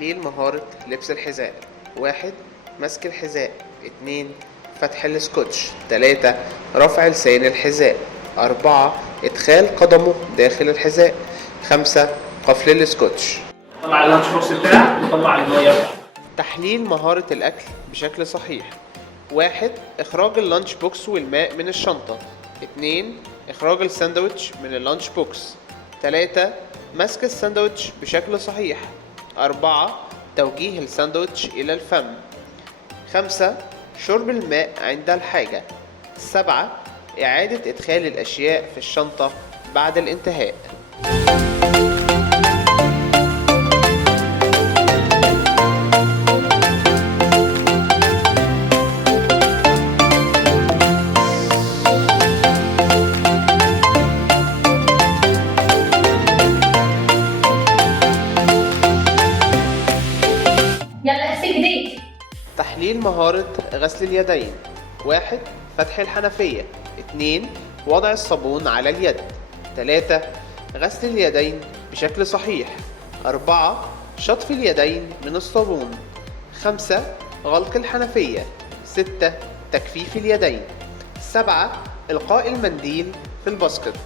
تحليل مهارة لبس الحذاء: 1. مسك الحذاء. 2. فتح السكوتش. 3. رفع لسان الحذاء. 4. إدخال قدمه داخل الحذاء. 5. قفل السكوتش. طلع اللانش بوكس بتاعك وطلع المية بتاعك. تحليل مهارة الأكل بشكل صحيح: 1. إخراج اللانش بوكس والماء من الشنطة. 2. إخراج الساندوتش من اللانش بوكس. 3. مسك الساندوتش بشكل صحيح. 4. توجيه الساندوتش إلى الفم. 5. شرب الماء عند الحاجة. 7. إعادة إدخال الأشياء في الشنطة بعد الانتهاء. يلا اسم جديد. تحليل مهارة غسل اليدين: 1. فتح الحنفية. 2. وضع الصابون على اليد. 3. غسل اليدين بشكل صحيح. 4. شطف اليدين من الصابون. 5. غلق الحنفية. 6. تجفيف اليدين. 7. إلقاء المنديل في الباسكت.